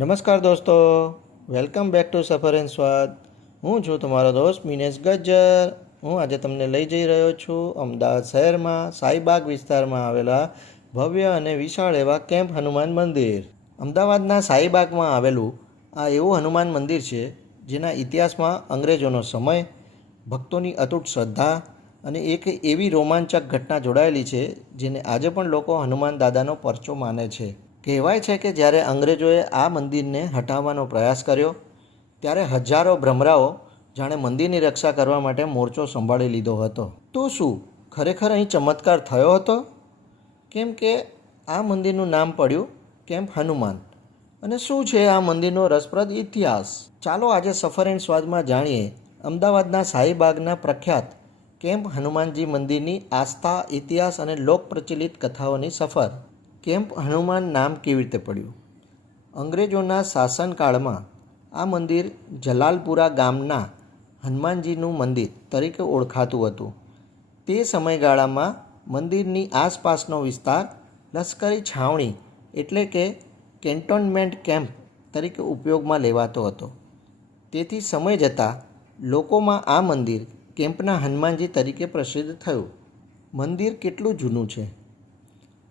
નમસ્કાર દોસ્તો, welcome back to સફર એન્ડ સ્વાદ. હું છું તમારો દોસ્ત મિનેશ ગજ્જર. હું આજે તમને લઈ જઈ રહ્યો છું અમદાવાદ શહેરમાં શાહીબાગ વિસ્તારમાં આવેલા ભવ્ય અને વિશાળ એવા કેમ્પ હનુમાન મંદિર. અમદાવાદના શાહીબાગમાં આવેલું આ એવું હનુમાન મંદિર છે જેના ઇતિહાસમાં અંગ્રેજોનો સમય, ભક્તોની અતૂટ શ્રદ્ધા અને એક એવી રોમાંચક ઘટના જોડાયેલી છે જેને આજે પણ લોકો હનુમાન દાદાનો પરચો માને છે. કહેવાય છે કે જ્યારે અંગ્રેજોએ આ મંદિરને હટાવવાનો પ્રયાસ કર્યો ત્યારે હજારો ભ્રમરાઓ જાણે મંદિરની રક્ષા કરવા માટે મોરચો સંભાળી લીધો હતો. તો શું ખરેખર અહીં ચમત્કાર થયો હતો? કેમ કે આ મંદિરનું નામ પડ્યું કેમ્પ હનુમાન. અને શું છે આ મંદિરનો રસપ્રદ ઇતિહાસ? ચાલો આજે સફર એન્ડ સ્વાદમાં જાણીએ અમદાવાદના શાહીબાગના પ્રખ્યાત કેમ્પ હનુમાનજી મંદિરની આસ્થા, ઇતિહાસ અને લોક પ્રચલિત કથાઓની સફર. કેમ્પ હનુમાન નામ કેવી રીતે પડ્યું? અંગ્રેજોના શાસનકાળમાં આ મંદિર જલાલપુરા ગામના હનુમાનજીનું મંદિર તરીકે ઓળખાતું હતું. તે સમયગાળામાં મંદિરની આસપાસનો વિસ્તાર લશ્કરી છાવણી એટલે કે કેન્ટોનમેન્ટ કેમ્પ તરીકે ઉપયોગમાં લેવાતો હતો. તેથી સમય જતાં લોકોમાં આ મંદિર કેમ્પના હનુમાનજી તરીકે પ્રસિદ્ધ થયું. મંદિર કેટલું જૂનું છે?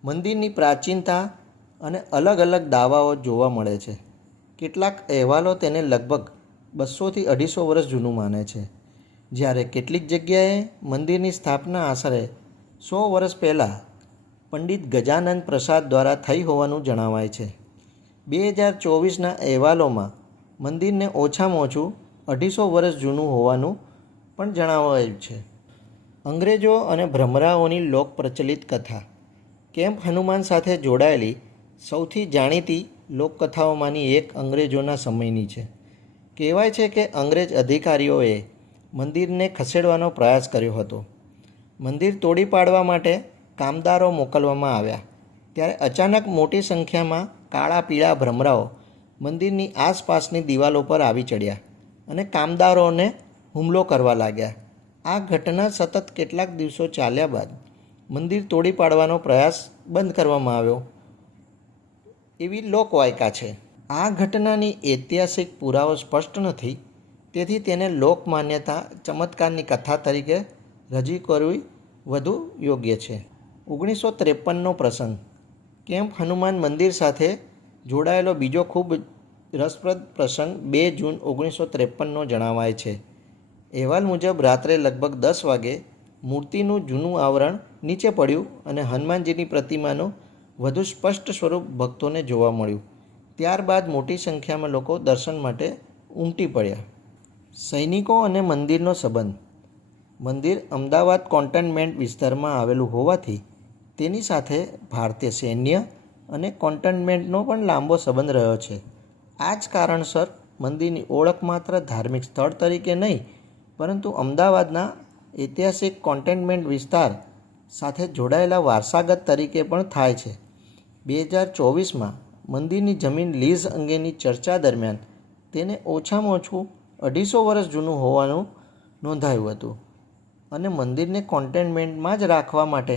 મંદિરની પ્રાચીનતા અને અલગ અલગ દાવાઓ જોવા મળે છે. કેટલાક અહેવાલો તેને લગભગ 200થી 250 વર્ષ જૂનું માને છે, જ્યારે કેટલીક જગ્યાએ મંદિરની સ્થાપના આશરે 100 વર્ષ પહેલાં પંડિત ગજાનંદ પ્રસાદ દ્વારા થઈ હોવાનું જણાવાય છે. 2024ના અહેવાલોમાં મંદિરને ઓછામાં ઓછું 250 વર્ષ જૂનું હોવાનું પણ જણાવાયું છે. અંગ્રેજો અને ભ્રમરાઓની લોક પ્રચલિત કથા. કેમ્પ હનુમાન સાથે જોડાયેલી સૌથી જાણીતી લોકકથાઓમાંની એક અંગ્રેજોના સમયની છે. કહેવાય છે કે અંગ્રેજ અધિકારીઓએ મંદિરને ખસેડવાનો પ્રયાસ કર્યો હતો. મંદિર તોડી પાડવા માટે કામદારો મોકલવામાં આવ્યા ત્યારે અચાનક મોટી સંખ્યામાં કાળા પીળા ભ્રમરાઓ મંદિરની આસપાસની દિવાલો પર આવી ચડ્યા અને કામદારોને હુમલો કરવા લાગ્યા. આ ઘટના સતત કેટલાક દિવસો ચાલ્યા બાદ મંદિર તોડી પાડવાનો પ્રયાસ બંધ કરવામાં આવ્યો એવી લોકવાયકા છે. આ ઘટનાની ઐતિહાસિક પુરાવો સ્પષ્ટ નથી, તેથી તેને લોકમાન્યતા ચમત્કારની કથા તરીકે રજૂ કરવી વધુ યોગ્ય છે. 1953નો પ્રસંગ. કેમ્પ હનુમાન મંદિર સાથે જોડાયેલો બીજો ખૂબ રસપ્રદ પ્રસંગ 2 જૂન 1953નો જણાવાય છે. અહેવાલ મુજબ રાત્રે લગભગ 10 વાગે મૂર્તિનું જૂનું આવરણ નીચે પડ્યું અને હનુમાનજીની પ્રતિમાનું વધુ સ્પષ્ટ સ્વરૂપ ભક્તોને જોવા મળ્યું. ત્યારબાદ મોટી સંખ્યામાં લોકો દર્શન માટે ઉમટી પડ્યા. સૈનિકો અને મંદિરનો સંબંધ. મંદિર અમદાવાદ કેન્ટોનમેન્ટ વિસ્તારમાં આવેલું હોવાથી તેની સાથે ભારતીય સૈન્ય અને કેન્ટોનમેન્ટનો પણ લાંબો સંબંધ રહ્યો છે. આ જ કારણસર મંદિરની ઓળખ માત્ર ધાર્મિક સ્થળ તરીકે નહીં, પરંતુ અમદાવાદના ઐતિહાસિક કેન્ટોનમેન્ટ વિસ્તાર સાથે જોડાયેલા વારસાગત તરીકે પણ થાય છે. 2024માં મંદિરની જમીન લીઝ અંગેની ચર્ચા દરમિયાન તેને ઓછામાં ઓછું 250 વર્ષ જૂનું હોવાનું નોંધાયું હતું અને મંદિરને કેન્ટોનમેન્ટમાં જ રાખવા માટે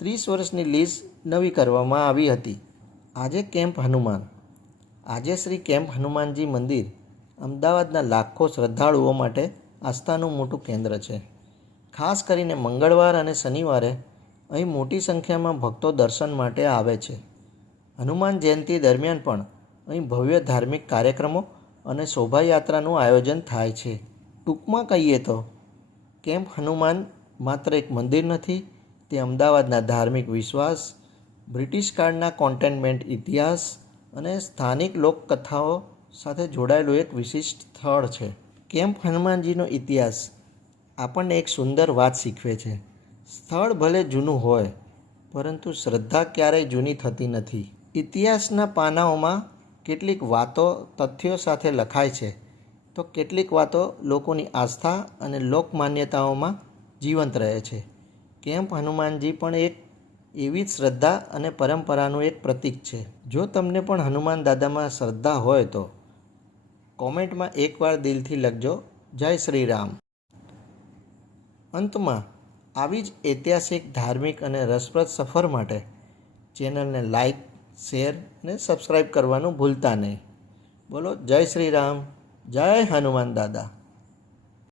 30 વર્ષની લીઝ નવી કરવામાં આવી હતી. આજે કેમ્પ હનુમાન. આજે શ્રી કેમ્પ હનુમાનજી મંદિર અમદાવાદના લાખો શ્રદ્ધાળુઓ માટે આસ્થાનું મોટું કેન્દ્ર છે. ખાસ કરીને મંગળવાર અને શનિવારે અહીં મોટી સંખ્યામાં ભક્તો દર્શન માટે આવે છે. હનુમાન જયંતિ દરમિયાન પણ અહીં ભવ્ય ધાર્મિક કાર્યક્રમો અને શોભાયાત્રાનું આયોજન થાય છે. ટૂંકમાં કહીએ તો કેમ્પ હનુમાન માત્ર એક મંદિર નથી, તે અમદાવાદના ધાર્મિક વિશ્વાસ, બ્રિટિશ કાળના કેન્ટોનમેન્ટ ઇતિહાસ અને સ્થાનિક લોકકથાઓ સાથે જોડાયેલું એક વિશિષ્ટ સ્થળ છે. કેમ્પ હનુમાનજીનો ઇતિહાસ આપણને એક સુંદર વાત શીખવે છે. સ્થળ ભલે જૂનું હોય, પરંતુ શ્રદ્ધા ક્યારેય જૂની થતી નથી. ઇતિહાસના પાનાઓમાં કેટલીક વાતો તથ્યો સાથે લખાય છે, તો કેટલીક વાતો લોકોની આસ્થા અને લોકમાન્યતાઓમાં જીવંત રહે છે. કેમ્પ હનુમાનજી પણ એક એવી જ શ્રદ્ધા અને પરંપરાનું એક પ્રતીક છે. જો તમને પણ હનુમાન દાદામાં શ્રદ્ધા હોય તો કોમેન્ટમાં એકવાર દિલથી લખજો, જય શ્રી રામ. અંતમાં આવી જ ઐતિહાસિક, ધાર્મિક અને રસપ્રદ સફર માટે ચેનલને લાઈક, શેર અને સબસ્ક્રાઈબ કરવાનું ભૂલતા નહીં. બોલો જય શ્રી રામ, જય હનુમાન દાદા.